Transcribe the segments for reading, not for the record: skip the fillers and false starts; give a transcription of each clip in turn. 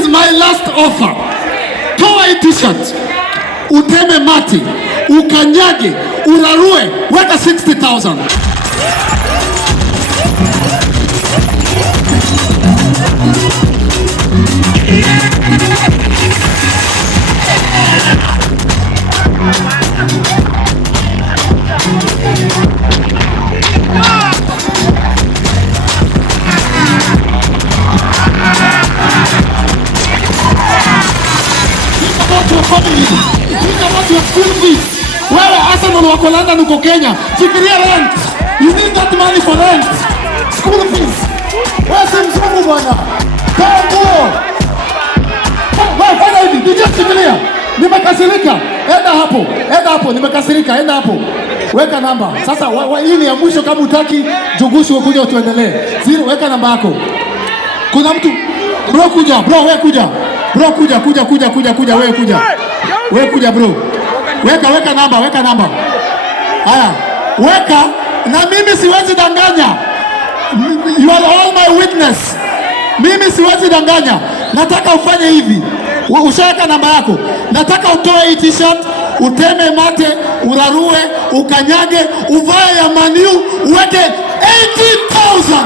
is my last offer. Toa hii t-shirt, uteme mati, ukanyage, urarue, weka 60,000. Wewe Arsenal wako London uko Kenya. Fikiria rent. You need that money for rent. School fees. Wewe si mzungu bwana. Tango. Wewe fanya hivi. Ndio fikiria. Nimekasirika. Enda hapo. Nimekasirika. Enda hapo. Weka namba. Sasa hii ni ya mwisho, kama utaki Jugushu ukuja tuendelee. Zero, weka namba yako. Kuna mtu bro kuja. Bro wewe kuja. Bro kuja wewe kuja. Wewe kuja bro. Weka namba. Haya, weka, na mimi siwezi danganya. You are all my witness. Mimi siwezi danganya. Nataka ufanye hivi. Ushaweka namba yako. Nataka utoe hii t-shirt, uteme mate, urarue, ukanyage, uvae ya Maniu, uweke 80,000.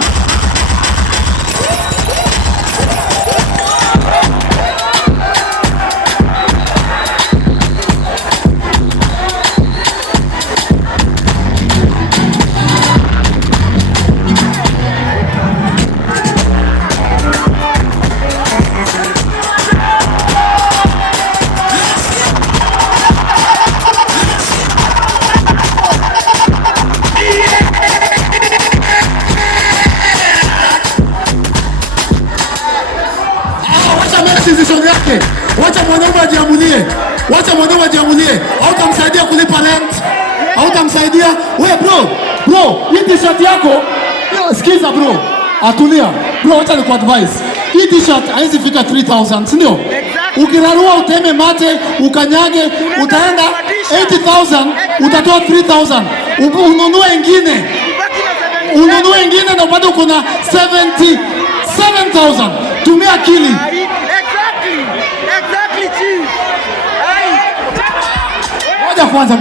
Wacha mwanaume ajiamulie. Hautamsaidia kulipa rent. Hautamsaidia. Wewe bro, hii t-shirt yako, sikiza bro. Atulia. Bro, wacha nikuadvise. Hii t-shirt haizi fika 3,000, si ndio? Ukirarua, uteme mate, ukanyage, utaenda 80,000, utatoa 3,000. Ununue ingine na bado kuna 77,000. Tumia akili. Exactly, chief. Ngoja kwanza.